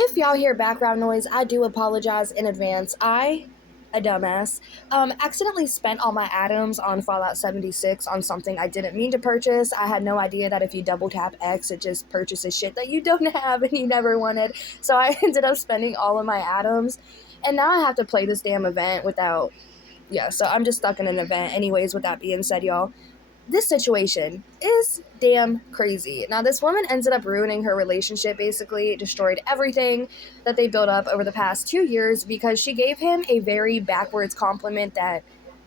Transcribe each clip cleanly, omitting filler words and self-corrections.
If y'all hear background noise, I do apologize in advance. A dumbass, accidentally spent all my atoms on Fallout 76 on something I didn't mean to purchase. I had no idea that if you double tap X, it just purchases shit that you don't have and you never wanted. So I ended up spending all of my atoms, and now I have to play this damn event without. Yeah, so I'm just stuck in an event. Anyways, with that being said, y'all, this situation is damn crazy. Now, this woman ended up ruining her relationship, basically, destroyed everything that they built up over the past 2 years because she gave him a very backwards compliment that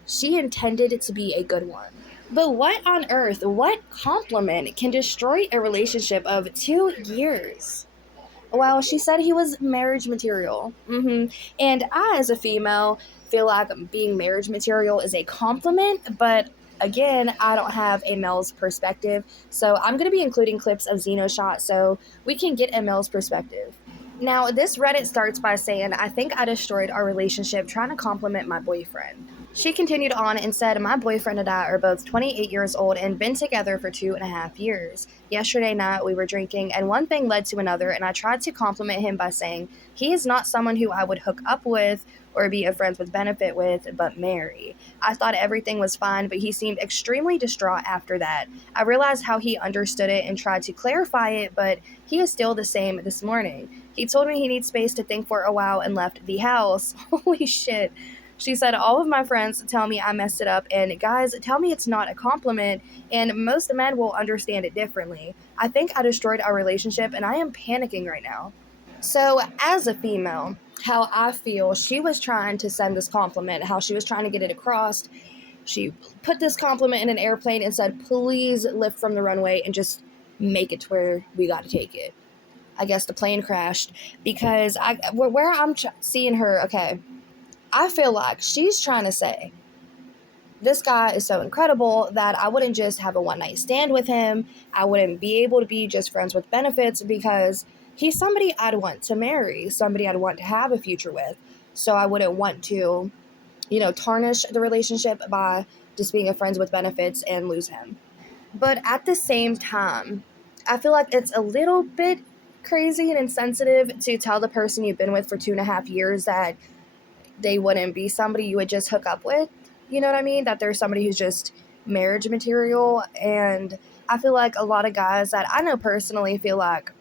she intended it to be a good one. But what on earth, what compliment can destroy a relationship of 2 years? Well, she said he was marriage material. And I, as a female, feel like being marriage material is a compliment, but again, I don't have a male's perspective. So I'm going to be including clips of Xenoshot so we can get a male's perspective. Now, this Reddit starts by saying, I think I destroyed our relationship trying to compliment my boyfriend. She continued on and said, my boyfriend and I are both 28 years old and been together for 2.5 years. Yesterday night we were drinking and one thing led to another, and I tried to compliment him by saying, he is not someone who I would hook up with or be a friends with benefit with, but marry. I thought everything was fine, but he seemed extremely distraught after that. I realized how he understood it and tried to clarify it, but he is still the same this morning. He told me he needs space to think for a while and left the house. Holy shit. She said, all of my friends tell me I messed it up, and guys tell me it's not a compliment, and most men will understand it differently. I think I destroyed our relationship, and I am panicking right now. So, as a female, how I feel, she was trying to send this compliment, how she was trying to get it across. She put this compliment in an airplane and said, please lift from the runway and just make it to where we got to take it. I guess the plane crashed because where I'm seeing her, okay, I feel like she's trying to say, this guy is so incredible that I wouldn't just have a one-night stand with him. I wouldn't be able to be just friends with benefits because he's somebody I'd want to marry, somebody I'd want to have a future with. So I wouldn't want to, tarnish the relationship by just being a friends with benefits and lose him. But at the same time, I feel like it's a little bit crazy and insensitive to tell the person you've been with for 2.5 years that they wouldn't be somebody you would just hook up with. You know what I mean? That there's somebody who's just marriage material. And I feel like a lot of guys that I know personally feel like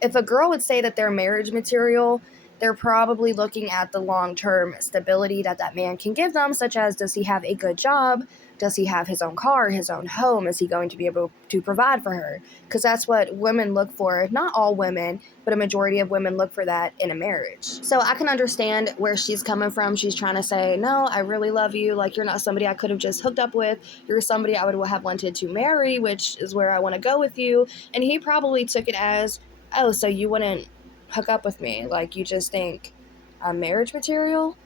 if a girl would say that they're marriage material, they're probably looking at the long-term stability that man can give them, such as, does he have a good job? Does he have his own car, his own home? Is he going to be able to provide for her? Because that's what women look for. Not all women, but a majority of women look for that in a marriage. So I can understand where she's coming from. She's trying to say, no, I really love you. Like, you're not somebody I could have just hooked up with. You're somebody I would have wanted to marry, which is where I want to go with you. And he probably took it as, oh, so you wouldn't hook up with me? Like, you just think I'm marriage material?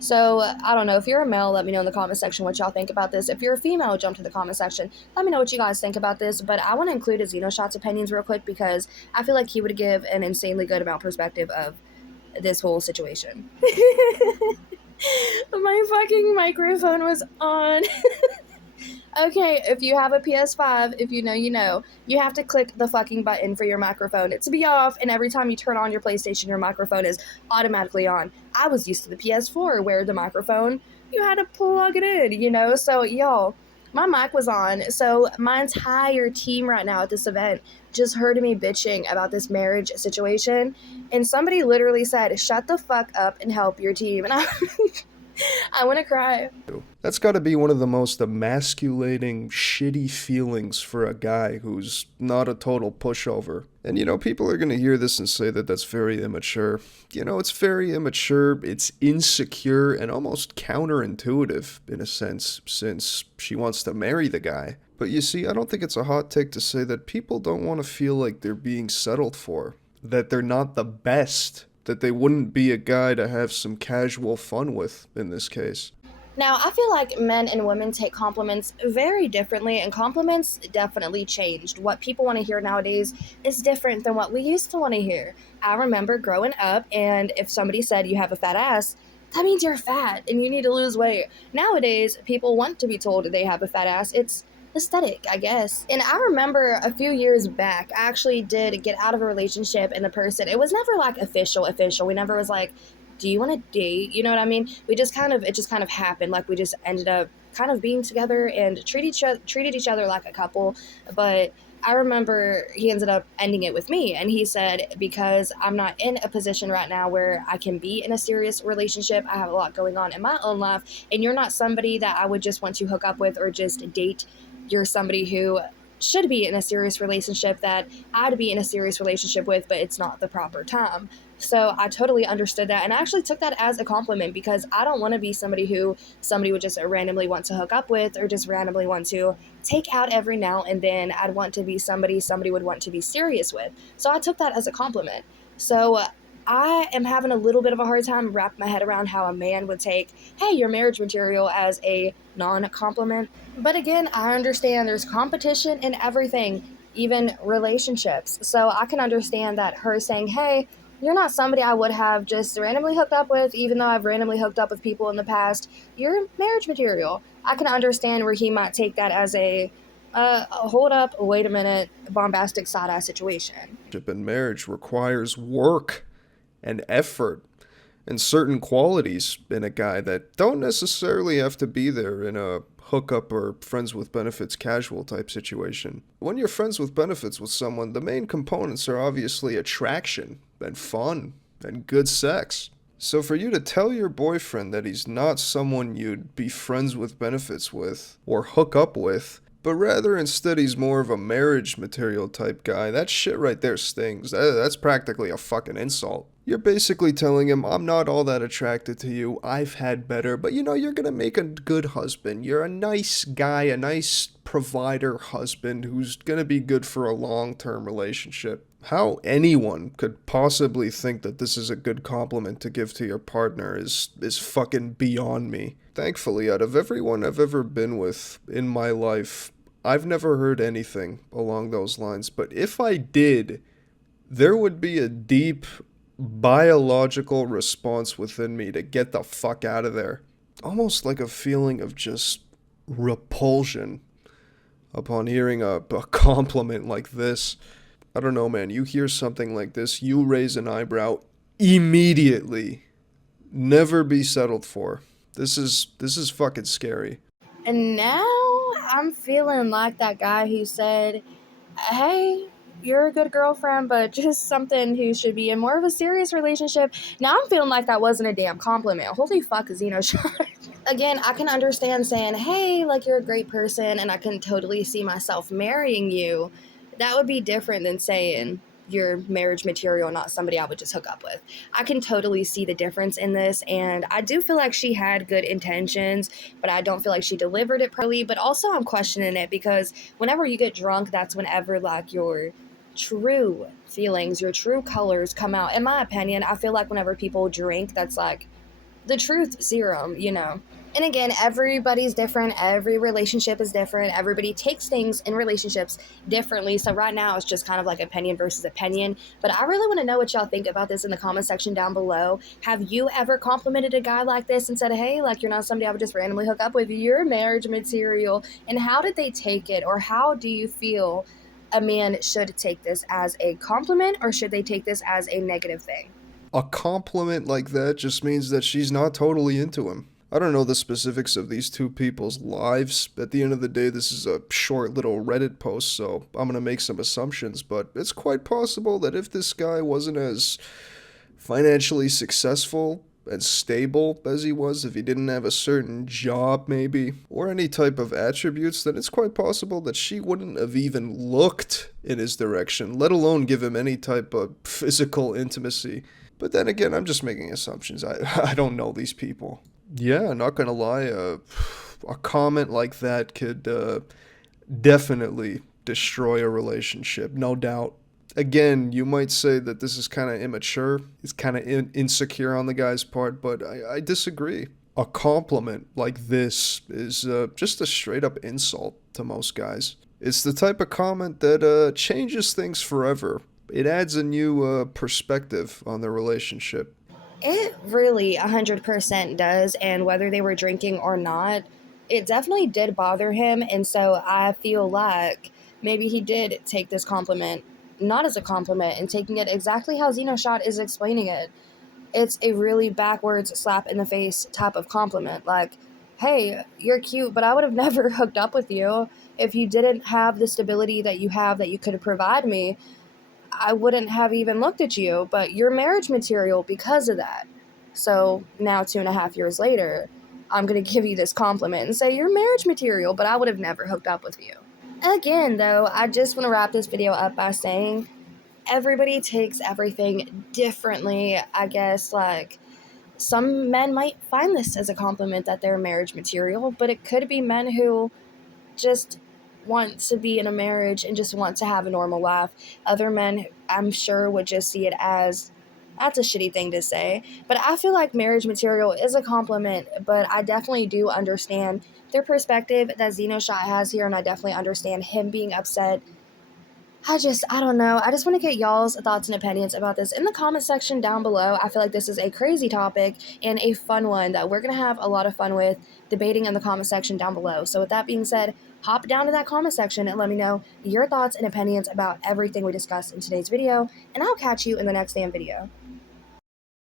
So, I don't know. If you're a male, let me know in the comment section what y'all think about this. If you're a female, jump to the comment section. Let me know what you guys think about this. But I want to include Xenoshot's opinions real quick because I feel like he would give an insanely good amount perspective of this whole situation. My fucking microphone was on. Okay, if you have a PS5, if you know, you have to click the fucking button for your microphone to be off, and every time you turn on your PlayStation, your microphone is automatically on. I was used to the PS4 where the microphone, you had to plug it in, So, y'all, my mic was on, so my entire team right now at this event just heard me bitching about this marriage situation, and somebody literally said, shut the fuck up and help your team, and I want to cry. That's got to be one of the most emasculating, shitty feelings for a guy who's not a total pushover. And people are going to hear this and say that that's very immature. It's very immature, it's insecure, and almost counterintuitive in a sense, since she wants to marry the guy. But you see, I don't think it's a hot take to say that people don't want to feel like they're being settled for, that they're not the best, that they wouldn't be a guy to have some casual fun with in this case. Now, I feel like men and women take compliments very differently, and compliments definitely changed. What people want to hear nowadays is different than what we used to want to hear. I remember growing up, and if somebody said you have a fat ass, that means you're fat and you need to lose weight. Nowadays, people want to be told they have a fat ass. It's aesthetic, I guess. And I remember a few years back, I actually did get out of a relationship, and the person, it was never like official. We never was like, do you want to date? You know what I mean? It just kind of happened. Like we just ended up kind of being together and treated each other like a couple. But I remember he ended up ending it with me, and he said, because I'm not in a position right now where I can be in a serious relationship, I have a lot going on in my own life, and you're not somebody that I would just want to hook up with or just date. You're somebody who should be in a serious relationship that I'd be in a serious relationship with, but it's not the proper time. So I totally understood that, and I actually took that as a compliment, because I don't want to be somebody who somebody would just randomly want to hook up with or just randomly want to take out every now and then. I'd want to be somebody would want to be serious with. So I took that as a compliment. So I am having a little bit of a hard time wrapping my head around how a man would take, hey, you're marriage material, as a non compliment. But again, I understand there's competition in everything, even relationships. So I can understand that her saying, hey, you're not somebody I would have just randomly hooked up with, even though I've randomly hooked up with people in the past. You're marriage material. I can understand where he might take that as hold up, wait a minute, bombastic side eye situation. And marriage requires work and effort and certain qualities in a guy that don't necessarily have to be there in a hookup or friends with benefits casual type situation. When you're friends with benefits with someone, the main components are obviously attraction and fun and good sex. So for you to tell your boyfriend that he's not someone you'd be friends with benefits with or hook up with, but rather instead he's more of a marriage material type guy, that shit right there stings. That's practically a fucking insult. You're basically telling him, I'm not all that attracted to you, I've had better, but you know, you're gonna make a good husband. You're a nice guy, a nice provider husband who's gonna be good for a long term relationship. How anyone could possibly think that this is a good compliment to give to your partner is fucking beyond me. Thankfully, out of everyone I've ever been with in my life, I've never heard anything along those lines. But if I did, there would be a deep biological response within me to get the fuck out of there. Almost like a feeling of just repulsion upon hearing a compliment like this. I don't know, man. You hear something like this, you raise an eyebrow immediately. Never be settled for. This is fucking scary. And now I'm feeling like that guy who said, hey, you're a good girlfriend, but just something who should be in more of a serious relationship. Now I'm feeling like that wasn't a damn compliment. Holy fuck, Xenoshot. Again, I can understand saying, hey, like you're a great person and I can totally see myself marrying you. That would be different than saying you're marriage material, not somebody I would just hook up with. I can totally see the difference in this, and I do feel like she had good intentions, but I don't feel like she delivered it properly. But also, I'm questioning it because whenever you get drunk, that's whenever like your true feelings, your true colors come out. In my opinion, I feel like whenever people drink, that's like the truth serum, you know. And again, everybody's different. Every relationship is different. Everybody takes things in relationships differently. So right now it's just kind of like opinion versus opinion. But I really want to know what y'all think about this in the comment section down below. Have you ever complimented a guy like this and said, hey, like you're not somebody I would just randomly hook up with, you're marriage material? And how did they take it? Or how do you feel a man should take this, as a compliment or should they take this as a negative thing? A compliment like that just means that she's not totally into him. I don't know the specifics of these two people's lives. At the end of the day, this is a short little Reddit post, so I'm gonna make some assumptions, but it's quite possible that if this guy wasn't as financially successful and stable as he was, if he didn't have a certain job maybe, or any type of attributes, then it's quite possible that she wouldn't have even looked in his direction, let alone give him any type of physical intimacy. But then again, I'm just making assumptions. I don't know these people. Yeah, not gonna lie, a comment like that could definitely destroy a relationship, no doubt. Again, you might say that this is kind of immature, it's kind of insecure on the guy's part, but I disagree. A compliment like this is just a straight up insult to most guys. It's the type of comment that changes things forever. It adds a new perspective on the relationship. It really 100% does. And whether they were drinking or not, it definitely did bother him. And so I feel like maybe he did take this compliment not as a compliment and taking it exactly how Xenoshot is explaining it. It's a really backwards slap in the face type of compliment. Like, hey, you're cute, but I would have never hooked up with you if you didn't have the stability that you have that you could provide me. I wouldn't have even looked at you, but you're marriage material because of that. So now, 2.5 years later, I'm going to give you this compliment and say you're marriage material, but I would have never hooked up with you. Again, though, I just want to wrap this video up by saying everybody takes everything differently. I guess, like, some men might find this as a compliment that they're marriage material, but it could be men who just want to be in a marriage and just want to have a normal life. Other men, I'm sure, would just see it as that's a shitty thing to say. But I feel like marriage material is a compliment, but I definitely do understand their perspective that Xenoshot has here, and I definitely understand him being upset. I don't know. I just want to get y'all's thoughts and opinions about this in the comment section down below. I feel like this is a crazy topic and a fun one that we're going to have a lot of fun with debating in the comment section down below. So, with that being said, hop down to that comment section and let me know your thoughts and opinions about everything we discussed in today's video, and I'll catch you in the next damn video.